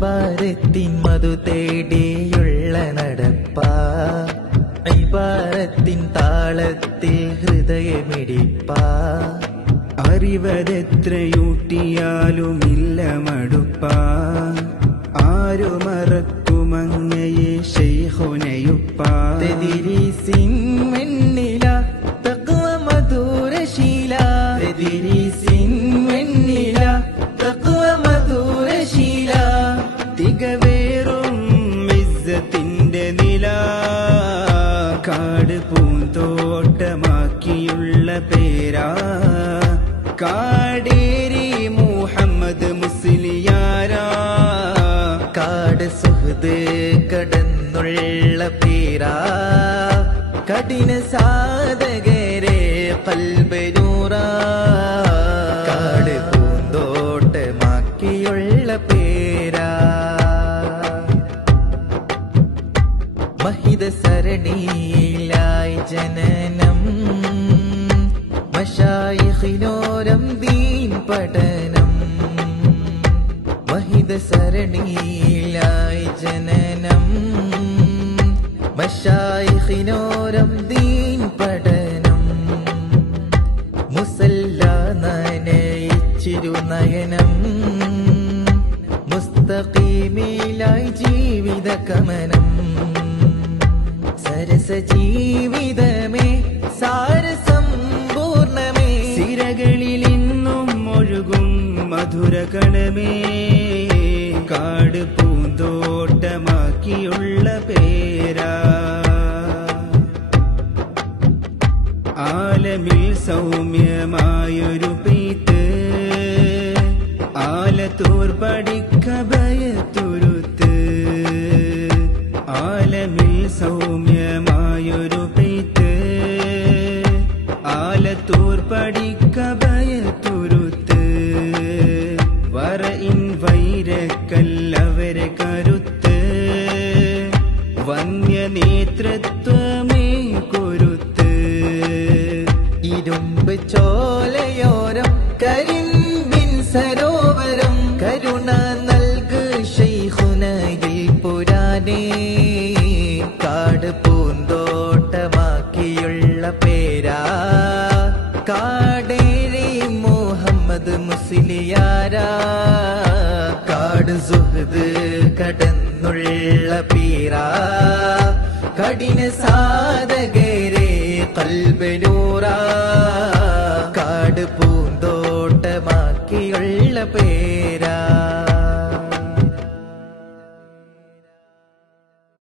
ഇബാരത്തിൻ മധു തേടിയുള്ള നടപ്പാ ഇബാരത്തിൻ താളത്തിൽ ഹൃദയമിടിപ്പാ അറിവതെത്രയൂട്ടിയാലുമില്ല മടുപ്പാ ആരു മറക്കുമങ്ങയെ ശൈഖുനയുപ്പാ തദ്രീസിൻ വെണ്ണില തഖ്വ മധുരശീല തദ്രീസിൻ വെണ്ണില തഖ്വ മധുരശീല തികവേറും ഇസ്സത്തിന്റെ നില കാട് പൂന്തോട്ടമാക്കിയുള്ള പേരാ കാടേരി മുഹമ്മദ് മുസ്ലിയാരാ കാട് സുഹൃദ് കടന്നുള്ള പേരാ കഠിന സാധകരെ കൽബനൂറാ കാട് പൂന്തോട്ടമാക്കിയുള്ള പേരാ മഹിത സരണിയിലായി ജനനം മശായിഖിനോരം ദീൻ പഠനം മഹിത സരണിയിലായി ജനനം മശായിഖിനോരം ദീൻ പഠനം മുസല്ല നനയിച്ചിരു നയനം മുസ്തഖീമിലായി ജീവിത കമനം സരസ ജീവിതമേ സാരസമ്പൂർണമേ സിരകളിൽ ഇന്നും ഒഴുകും മധുരകണമേ കാട് പൂന്തോട്ടമാക്കിയുള്ള പേരാ ആലമിൽ സൗമ്യമായൊരു പെയ്ത്ത് ആലത്തൂർ പടിക്കഭയത്തുരുത്ത് ആലമിൽ സൗമ്യമായൊരു പെയ്ത്ത് ആലത്തൂർ പടിക്കഭയത്തുരുത്ത് വറയിൻ വൈരക്കല്ലവരെ കരുത്ത് വന്യനേതൃത്വമേ കൊരുത്ത് ഇരുമ്പ് ചോലയോരം കരിമ്പിൻ സരോവരം കരുണ നൽകു ശൈഖുനയിൽ പുരാനേ കാട് പൂന്തോട്ടമാക്കിയുള്ള പേരാ കാടേരി മുഹമ്മദ് മുസ്ലിയാരാ കാട് സുഹൃദ് കടന്നുള്ള പീരാ കഠിന സാധകരെ കൽബനൂറാ കാട് പൂന്തോട്ടമാക്കിയുള്ള പേരാ